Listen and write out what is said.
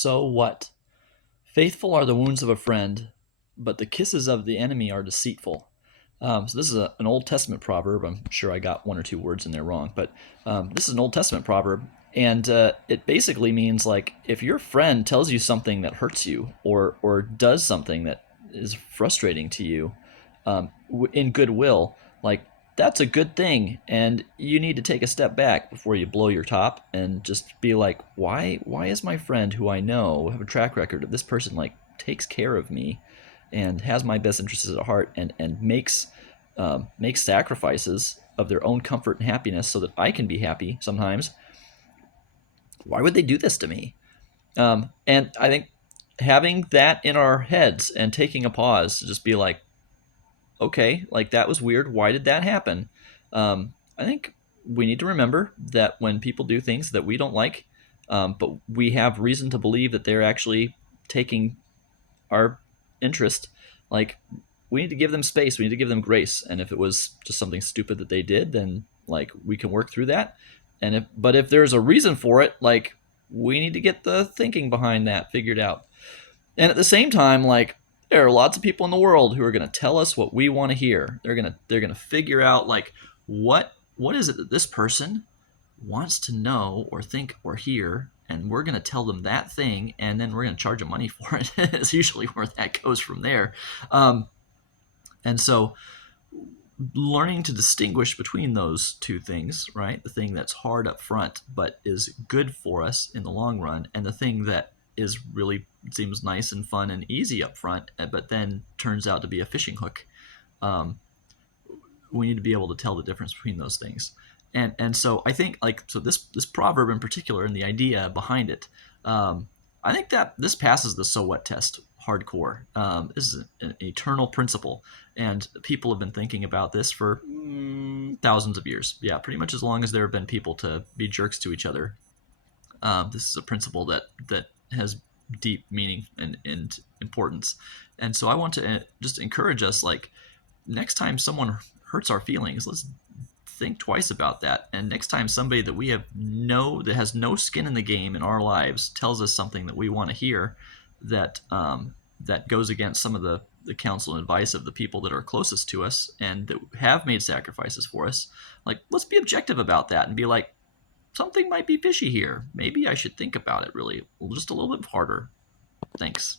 So what? Faithful are the wounds of a friend, but the kisses of the enemy are deceitful. So this is an Old Testament proverb. I'm sure I got one or two words in there wrong, but this is an Old Testament proverb, and it basically means like if your friend tells you something that hurts you or does something that is frustrating to you, in goodwill, like that's a good thing, and you need to take a step back before you blow your top and just be like, why is my friend who I know have a track record of this person like takes care of me and has my best interests at heart and makes sacrifices of their own comfort and happiness so that I can be happy sometimes. Why would they do this to me? And I think having that in our heads and taking a pause to just be like, okay, like that was weird. Why did that happen? I think we need to remember that when people do things that we don't like, but we have reason to believe that they're actually taking our interest, like we need to give them space. We need to give them grace. And if it was just something stupid that they did, then like we can work through that. But if there's a reason for it, like we need to get the thinking behind that figured out. And at the same time, like there are lots of people in the world who are going to tell us what we want to hear. They're going to figure out like what is it that this person wants to know or think or hear, and we're going to tell them that thing, and then we're going to charge them money for it. It's usually where that goes from there. And so learning to distinguish between those two things, right? The thing that's hard up front but is good for us in the long run, and the thing that is really seems nice and fun and easy up front, but then turns out to be a fishing hook. Um, we need to be able to tell the difference between those things. And so I think like so this proverb in particular and the idea behind it, I think that this passes the so what test hardcore. This is an eternal principle, and people have been thinking about this for thousands of years. Yeah, pretty much as long as there have been people to be jerks to each other. This is a principle that has deep meaning and importance. And so I want to just encourage us, like next time someone hurts our feelings, let's think twice about that. And next time somebody that we have that has no skin in the game in our lives tells us something that we want to hear, that goes against some of the counsel and advice of the people that are closest to us and that have made sacrifices for us, like let's be objective about that and be like, something might be fishy here. Maybe I should think about it really just a little bit harder. Thanks.